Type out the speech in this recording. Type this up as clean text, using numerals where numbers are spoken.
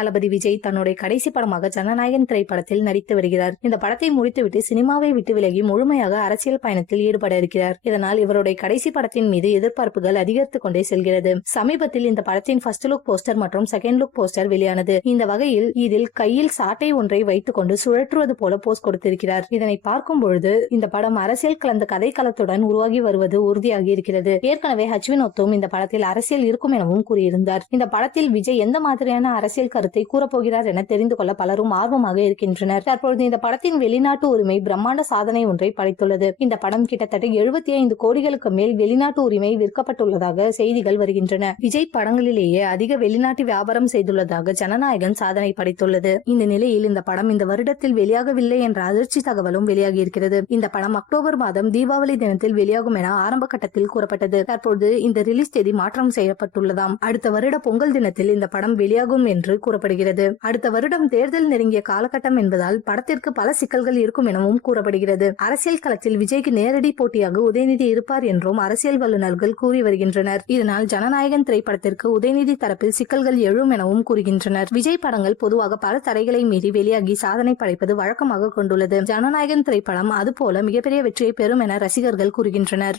தளபதி விஜய் தன்னுடைய கடைசி படமாக ஜனநாயகன் திரைப்படத்தில் நடித்து வருகிறார். இந்த படத்தை முடித்துவிட்டு சினிமாவை விட்டு விலகி முழுமையாக அரசியல் பயணத்தில் ஈடுபட இருக்கிறார். இதனால் இவருடைய கடைசி படத்தின் மீது எதிர்பார்ப்புகள் அதிகரித்துக் கொண்டே செல்கிறது. சமீபத்தில் இந்த படத்தின் ஃபர்ஸ்ட் லுக் போஸ்டர் மற்றும் செகண்ட் லுக் போஸ்டர் வெளியானது. இந்த வகையில் இதில் கையில் சாட்டை ஒன்றை வைத்துக் கொண்டு சுழற்றுவது போல போஸ்ட் கொடுத்திருக்கிறார். இதனை பார்க்கும் பொழுது இந்த படம் அரசியல் கலந்த கதை களத்துடன் உருவாகி வருவது உறுதியாகி இருக்கிறது. ஏற்கனவே வினோத்தும் இந்த படத்தில் அரசியல் இருக்கும் எனவும் கூறியிருந்தார். இந்த படத்தில் விஜய் எந்த மாதிரியான அரசியல் கருத்தை கூறப்போகிறார் என தெரிந்து கொள்ள பலரும் ஆர்வமாக இருக்கின்றனர். தற்பொழுது இந்த படத்தின் வெளிநாட்டு உரிமை பிரம்மாண்ட சாதனை ஒன்றை படைத்துள்ளது. இந்த படம் கிட்டத்தட்ட 75 கோடிகளுக்கு மேல் வெளிநாட்டு உரிமை விற்கப்பட்டுள்ளதாக செய்திகள் வருகின்றன. விஜய் படங்களிலேயே அதிக வெளிநாட்டு வியாபாரம் செய்துள்ளதாக ஜனநாயகன் சாதனை படைத்துள்ளது. இந்த நிலையில் இந்த படம் இந்த வருடத்தில் வெளியாகவில்லை என்ற அதிர்ச்சி தகவலும் வெளியாகி இருக்கிறது. இந்த படம் அக்டோபர் மாதம் தீபாவளி தினத்தில் வெளியாகும் என ஆரம்ப கட்டத்தில் கூறப்பட்டது. தற்போது இந்த ரிலீஸ் தேதி மாற்றம் செய்யப்பட்டுள்ளதாம். அடுத்த வருட பொங்கல் தினத்தில் இந்த படம் வெளியாகும் என்று கூறப்படுகிறது. அடுத்த வருடம் தேர்தல் நெருங்கிய காலகட்டம் என்பதால் படத்திற்கு பல சிக்கல்கள் இருக்கும் எனவும் கூறப்படுகிறது. அரசியல் களத்தில் விஜய்க்கு நேரடி போட்டியாக உதயநிதி இருப்பார் என்றும் அரசியல் வல்லுநர்கள் கூறி வருகின்றனர். இதனால் ஜனநாயகன் திரைப்படத்திற்கு உதயநிதி தரப்பில் சிக்கல்கள் எழும் எனவும் கூறுகின்றனர். விஜய் படங்கள் பொதுவாக பல தடைகளை மீறி வெளியாகி சாதனை படைப்பது வழக்கமாக கொண்டுள்ளது. ஜனநாயகன் திரைப்படம் அதுபோல மிகப்பெரிய வெற்றியை பெறும் என ரசிகர்கள் கூறுகின்றனர்.